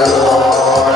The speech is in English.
Allah